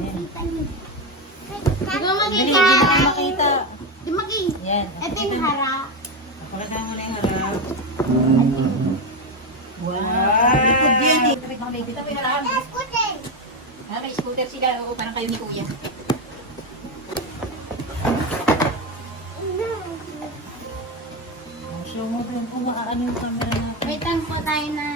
Di ko Dali, makita. hindi na makita. Di makita. Yan. Ito yung harap. Pakasama mo na yung harap. Wow! Likod yan eh. Kapit mga baby. Tapos na lang. May scooter sila. Oo, parang kayo ni Kuya. Show mo ba kung maaano yung camera natin? Waitan po tayo na.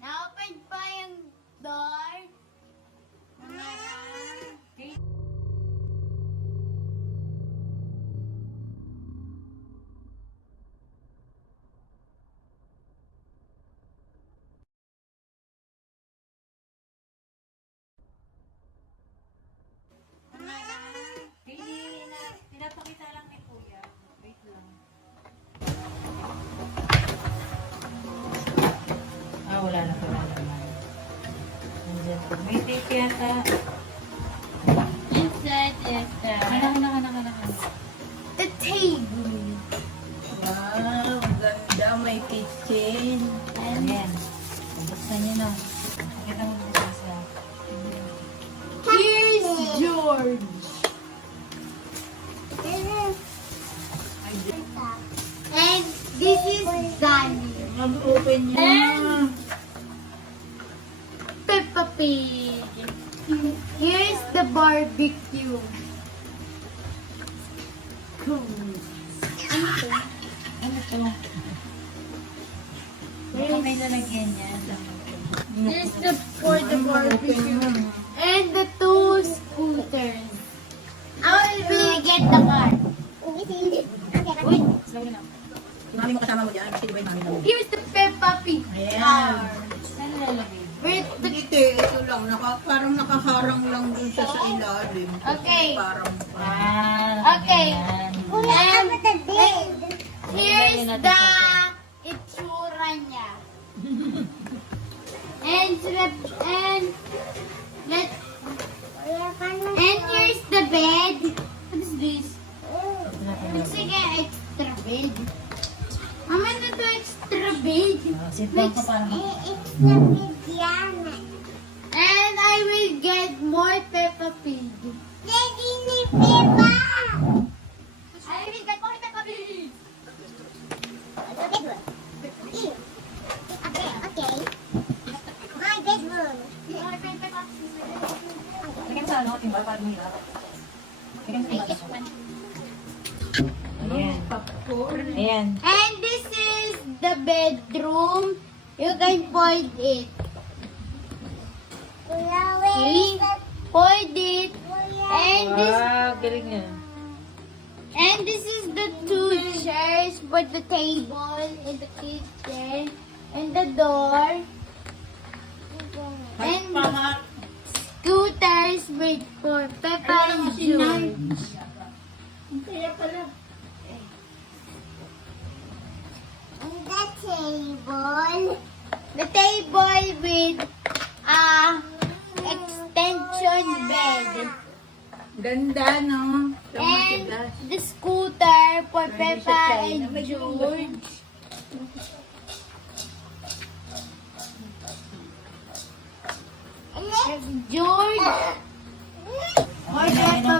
Na-open pa yung door. Pinapakita lang ni Kuya. Wait lang. Wala na pala naman. Nandiyan po. May tape yata. Inside is the table. Wow, ganda. May kitchen. Ayan. Buksan niyo na. Pakita mo dito sa Here's George. And this is Danny. mag-open niyo. Peppa Pig. Here's the barbecue. Cool. Ano to? Baka may lalagyan yan. Here's the for the barbecue. And the two scooters. I will get the car. Uy, slow na. Yung mami mo kasama mo dyan. Kasi di ba yung mami mo? Here's the Peppa Pig Ayan. car. Saan lalagay? With the Dito, ito lang. Parang nakaharang lang dun siya sa ilalim. Okay. Parang, Okay. Ayan. And here's the itsura niya. And here's the bed. What is this? Looks like an extra bed. Mama, ano to extra bed? Sit down ka parang. And I will get more Peppa Pig. I will get more Peppa Pig. More Peppa Pig. Tingnan sa ano, timba, paano mo hirap? Tingnan sa timba. Ayan. Ayan. And this is the bedroom. You can point it. See? Point it. Galing yan. And this is the two chairs for the table in the kitchen and the door. And scooters with for Peppa and George. kaya pala. The table with extension bed. Ganda, no? And the scooter for Peppa and George. And George for Peppa